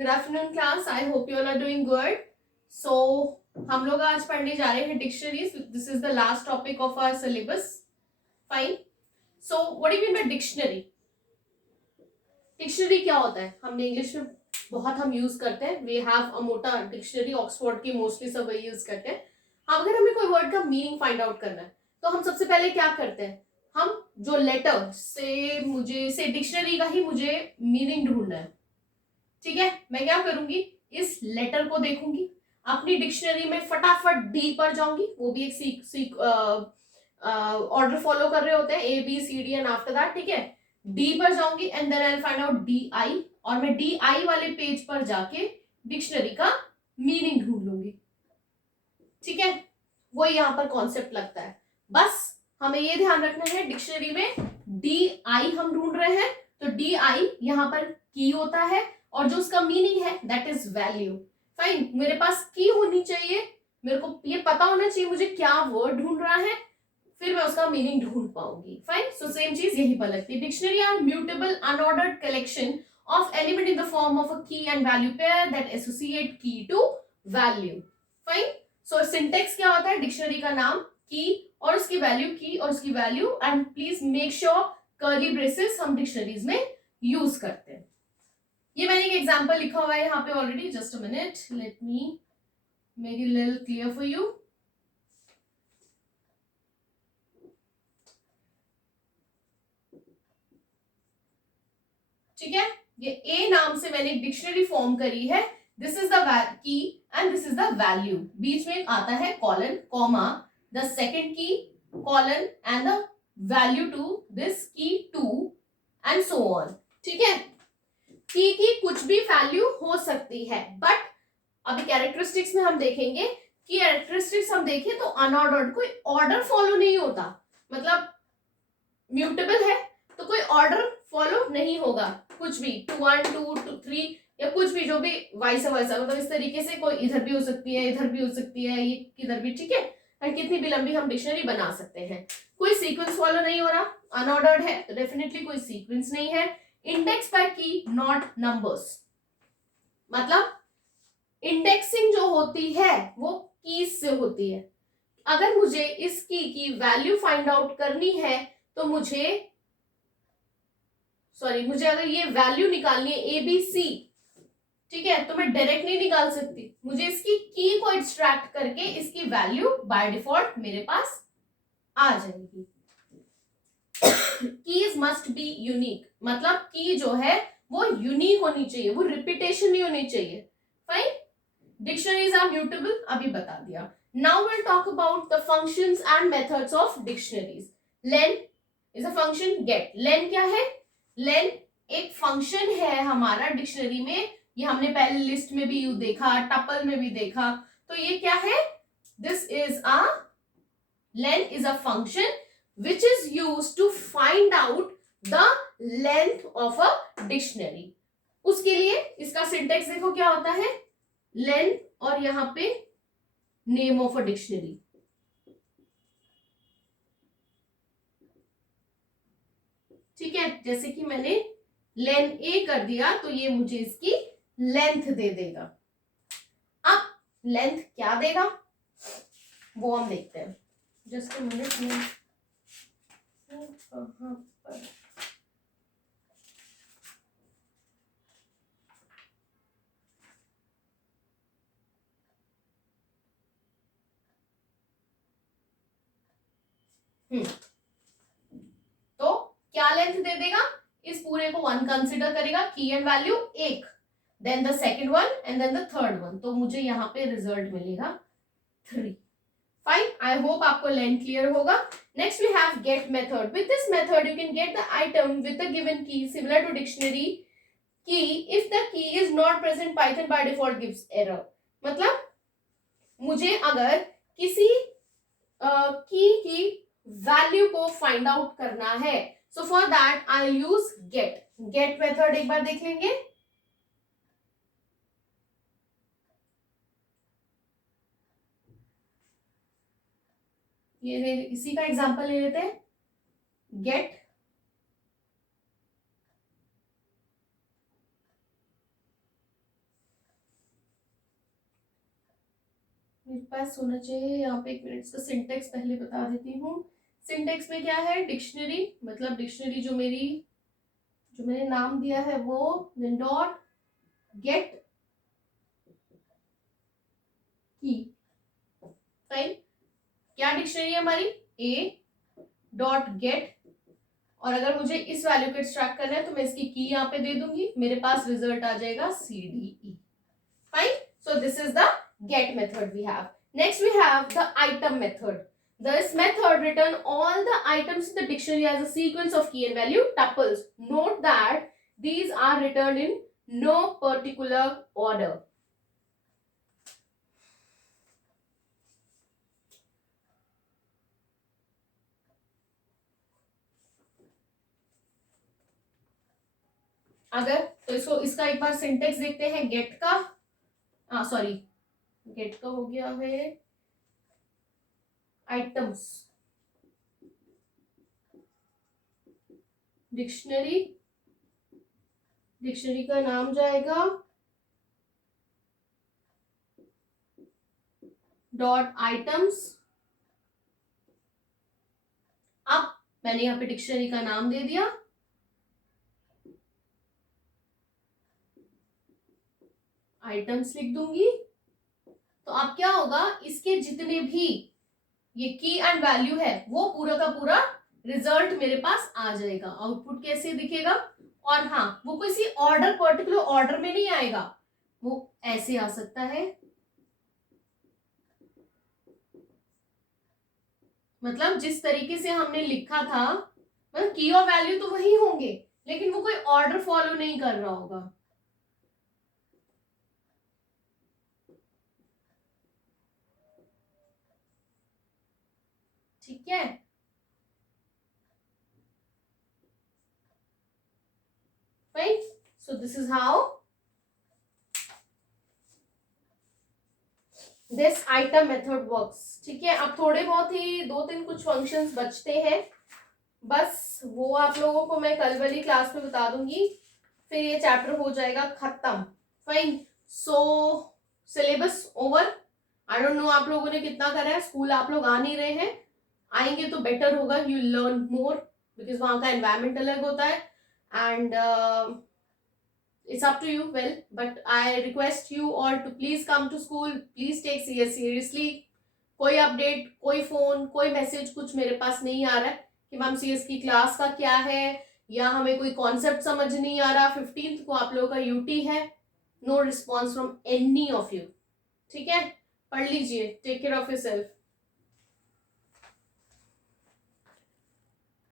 Good afternoon class, I hope you all are doing good. So हम लोग आज पढ़ने जा रहे हैं dictionaries. This is the last topic of our syllabus. Fine. So what do you mean by dictionary? Dictionary क्या होता है? हमने इंग्लिश में बहुत हम यूज करते हैं. वी हैव अ मोटा डिक्शनरी, ऑक्सफोर्ड की मोस्टली सब वही यूज करते हैं. अगर हमें कोई वर्ड का मीनिंग फाइंड आउट करना है तो हम सबसे पहले क्या करते हैं? हम जो लेटर से डिक्शनरी का ही मुझे मीनिंग ढूंढना है. ठीक है, मैं क्या करूंगी? इस लेटर को देखूंगी, अपनी डिक्शनरी में फटाफट डी पर जाऊंगी. वो भी एक ऑर्डर फॉलो कर रहे होते हैं, A B C D and after that. ठीक है, डी पर जाऊंगी and then I find out D I. और मैं डी आई वाले पेज पर जाके डिक्शनरी का मीनिंग ढूंढ लूंगी. ठीक है, वो यहाँ पर कॉन्सेप्ट लगता है. बस हमें ये ध्यान रखना है, डिक्शनरी में डी आई हम ढूंढ रहे हैं तो डी आई यहाँ पर की होता है और जो उसका मीनिंग है दैट इज वैल्यू. फाइन, मेरे पास की होनी चाहिए, मेरे को ये पता होना चाहिए मुझे क्या वर्ड ढूंढ रहा है, फिर मैं उसका मीनिंग ढूंढ पाऊंगी. फाइन. सो सेम चीज यही पर लगती है. Dictionary are mutable unordered collection of element in the form of a key and value pair that associate key to value. Fine. So syntax क्या होता है? डिक्शनरी का नाम, की और उसकी वैल्यू, की और उसकी value. And please make sure curly braces हम डिक्शनरीज में यूज करते हैं. ये मैंने एक एग्जांपल लिखा हुआ है यहाँ पे already. Just a minute, let me make it little clear for you. ठीक है, ये ए नाम से मैंने एक डिक्शनरी फॉर्म करी है. This is the key and this is the value. बीच में आता है colon, comma, the second key, colon and the value to this key two and so on. ठीक है, की कुछ भी वैल्यू हो सकती है, बट अभी कैरेक्टरिस्टिक्स में हम देखेंगे कि कैरेक्टरिस्टिक्स हम देखें तो अनऑर्डर्ड, कोई ऑर्डर फॉलो नहीं होता. मतलब म्यूटेबल है तो कोई ऑर्डर फॉलो नहीं होगा. कुछ भी 2 1 2 2 3 या कुछ भी, जो भी वाइस वर्सा, मतलब इस तरीके से कोई इधर भी हो सकती है, इधर भी हो सकती है, ये किधर भी. ठीक है, और कितनी भी लंबी हम डिक्शनरी बना सकते हैं. कोई सीक्वेंस फॉलो नहीं हो रहा, अनऑर्डर्ड है तो डेफिनेटली कोई सीक्वेंस नहीं है. इंडेक्स बाय की नॉट नंबर्स. मतलब इंडेक्सिंग जो होती है वो कीज से होती है. अगर मुझे इस की वैल्यू फाइंड आउट करनी है तो मुझे अगर ये वैल्यू निकालनी है ए बी सी, ठीक है, तो मैं डायरेक्ट नहीं निकाल सकती. मुझे इसकी की को एक्सट्रैक्ट करके इसकी वैल्यू बाय डिफॉल्ट मेरे पास आ जाएगी. Keys must be unique. मतलब की जो है वो यूनिक होनी चाहिए, वो रिपीटेशन नहीं होनी चाहिए. फाइन. डिक्शनरीज आर म्यूटेबल, अभी बता दिया. Now will talk about the functions and methods of dictionaries. Len is a function. Get, len क्या है? लेन एक फंक्शन है हमारा डिक्शनरी में. ये हमने पहले लिस्ट में भी देखा, टपल में भी देखा. तो ये क्या है? This is a lane is a function which is used to find out the length of a dictionary. उसके लिए इसका सिंटेक्स देखो क्या होता है? लेन और यहां पे नेम ऑफ अ डिक्शनरी. ठीक है, जैसे कि मैंने लेन ए कर दिया तो ये मुझे इसकी लेंथ दे देगा. अब लेंथ क्या देगा वो हम देखते हैं. जस्ट अ मिनट में कहां पर तो क्या लेंथ दे देगा? इस पूरे को 1 कंसिडर करेगा, key and value 1, then the second one and then the third one. तो मुझे यहाँ पे रिजल्ट मिलेगा 3. फाइन. आई होप आपको लेंथ क्लियर होगा. Next we have get method. With this method you can get the item with the given key similar to dictionary key. If the key is not present, Python by default gives error. मतलब मुझे अगर किसी की value को find out करना है, so for that I use get. Get method एक बार देख लेंगे. ये इसी का एग्जांपल ले लेते हैं. गेट मेरे पास होना चाहिए यहाँ पे, एक मिनट, इसका सिंटेक्स पहले बता देती हूँ। सिंटेक्स में क्या है, डिक्शनरी, मतलब डिक्शनरी जो मैंने नाम दिया है वो, देन डॉट गेट की, फाइन। क्या डिक्शनरी है हमारी, ए डॉट गेट, और अगर मुझे इस वैल्यू को एक्सट्रैक्ट करना है तो मैं इसकी की यहाँ पे दे दूंगी, मेरे पास रिजल्ट आ जाएगा CDE, fine. So this is the get method we have. Next we have the item method. This method return all the items in the dictionary as a sequence of key and value tuples. Note that these are returned in no particular order. अगर तो इसका एक बार syntax देखते हैं gate का, sorry, gate का हो गया है आइटम्स, डिक्शनरी का नाम जाएगा डॉट आइटम्स। अब मैंने यहाँ पे डिक्शनरी का नाम दे दिया, आइटम्स लिख दूंगी। तो अब क्या होगा, इसके जितने भी ये की एंड वैल्यू है वो पूरा का पूरा रिजल्ट मेरे पास आ जाएगा। आउटपुट कैसे दिखेगा, और हाँ, वो किसी ऑर्डर, पर्टिकुलर ऑर्डर में नहीं आएगा, वो ऐसे आ सकता है, मतलब जिस तरीके से हमने लिखा था, मतलब की और वैल्यू तो वही होंगे, लेकिन वो कोई ऑर्डर फॉलो नहीं कर रहा होगा। ठीक है, right. So this is how this item method works. ठीक है, अब थोड़े बहुत ही 2-3 कुछ फंक्शंस बचते हैं, बस वो आप लोगों को मैं कल वाली क्लास में बता दूंगी, फिर ये चैप्टर हो जाएगा खत्म, fine. So syllabus over. I don't know आप लोगों ने कितना करा है, स्कूल आप लोग आ नहीं रहे हैं, आएंगे तो बेटर होगा, यू लर्न मोर, बिकॉज वहां का एनवायरमेंट अलग होता है, and it's up to you, well, but I request you all to please come to school, please take CS seriously. कोई अपडेट, कोई फोन, कोई मैसेज कुछ मेरे पास नहीं आ रहा है कि मैम CS की क्लास का क्या है, या हमें कोई कॉन्सेप्ट समझ नहीं आ रहा, 15th को आप लोगों का यूटी है, no response from any of you. ठीक है, पढ़ लीजिए, टेक केयर ऑफ योरसेल्फ।